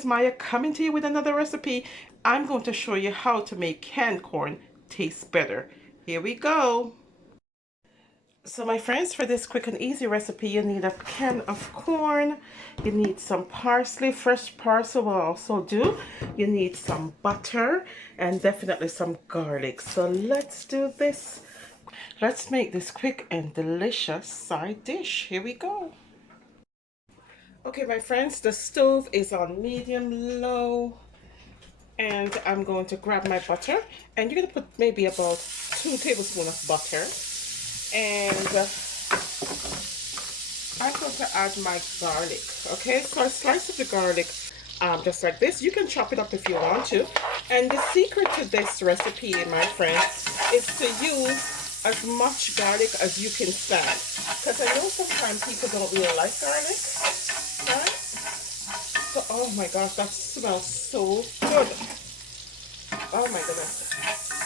is Maya coming to you with another recipe. I'm going to show you how to make canned corn taste better. Here we go. So my friends, for this quick and easy recipe, you need a can of corn, you need some parsley, fresh parsley will also do, you need some butter, and definitely some garlic. So let's do this. Let's make this quick and delicious side dish. Here we go. Okay, my friends, the stove is on medium low, and I'm going to grab my butter, and you're going to put maybe about 2 tablespoons of butter, and I'm going to add my garlic. Okay, so a slice of the garlic, just like this. You can chop it up if you want to. And the secret to this recipe, my friends, is to use as much garlic as you can stand. Because I know sometimes people don't really like garlic, right? So, oh my gosh, that smells so good. Oh my goodness.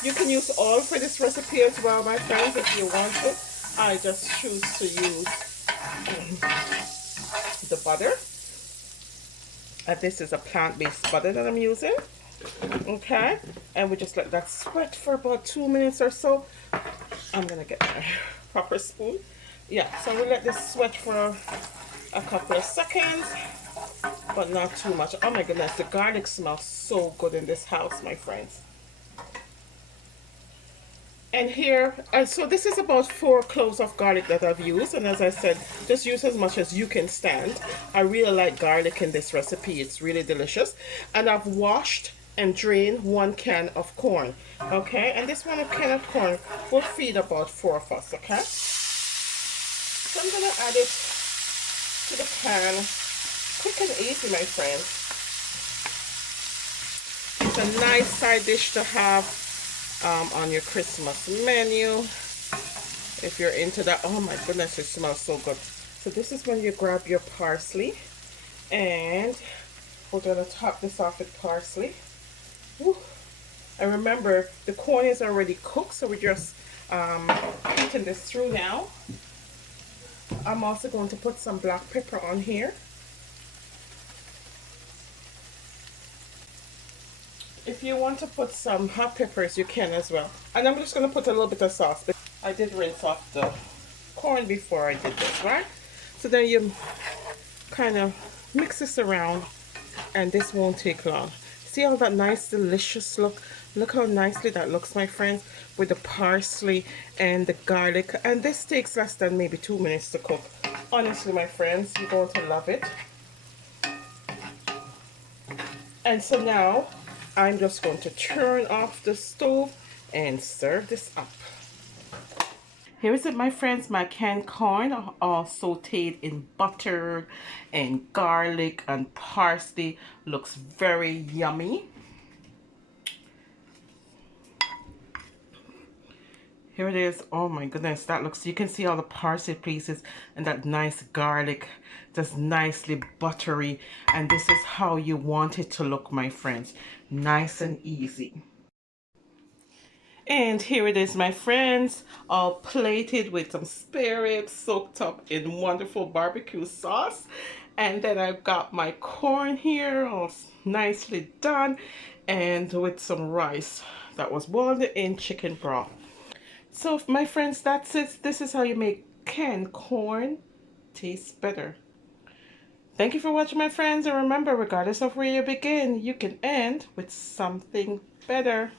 You can use oil for this recipe as well, my friends, if you want to. I just choose to use the butter. And this is a plant-based butter that I'm using. Okay, and we just let that sweat for about 2 minutes or so. I'm gonna get my proper spoon. Yeah, so we let this sweat for a couple of seconds, but not too much. Oh my goodness, the garlic smells so good in this house, my friends. And here, so this is about 4 cloves of garlic that I've used, and as I said, just use as much as you can stand. I really like garlic in this recipe. It's really delicious. And I've washed and drained 1 can of corn. Okay, and this can of corn will feed about 4 of us. Okay, so I'm gonna add it to the pan, quick and easy, my friends. It's a nice side dish to have on your Christmas menu if you're into that. Oh my goodness, it smells so good. So this is when you grab your parsley, and we're gonna top this off with parsley. Woo. And remember, the corn is already cooked, so we're just heating this through now. I'm also going to put some black pepper on here. If you want to put some hot peppers, you can as well. And I'm just going to put a little bit of sauce. I did rinse off the corn before I did this, right? So then you kind of mix this around, and this won't take long. See all that nice, delicious look? Look how nicely that looks, my friends, with the parsley and the garlic. And this takes less than maybe 2 minutes to cook. Honestly, my friends, you're going to love it. And so now, I'm just going to turn off the stove and serve this up. Here is it, my friends, my canned corn, all sauteed in butter and garlic and parsley. Looks very yummy. Here it is. Oh my goodness, that looks, you can see all the parsley pieces and that nice garlic, just nicely buttery. And this is how you want it to look, my friends. Nice and easy. And here it is, my friends, all plated with some spare ribs soaked up in wonderful barbecue sauce. And then I've got my corn here, all nicely done, and with some rice that was boiled in chicken broth. So my friends, that's it. This is how you make canned corn taste better. Thank you for watching, my friends, and remember, regardless of where you begin, you can end with something better.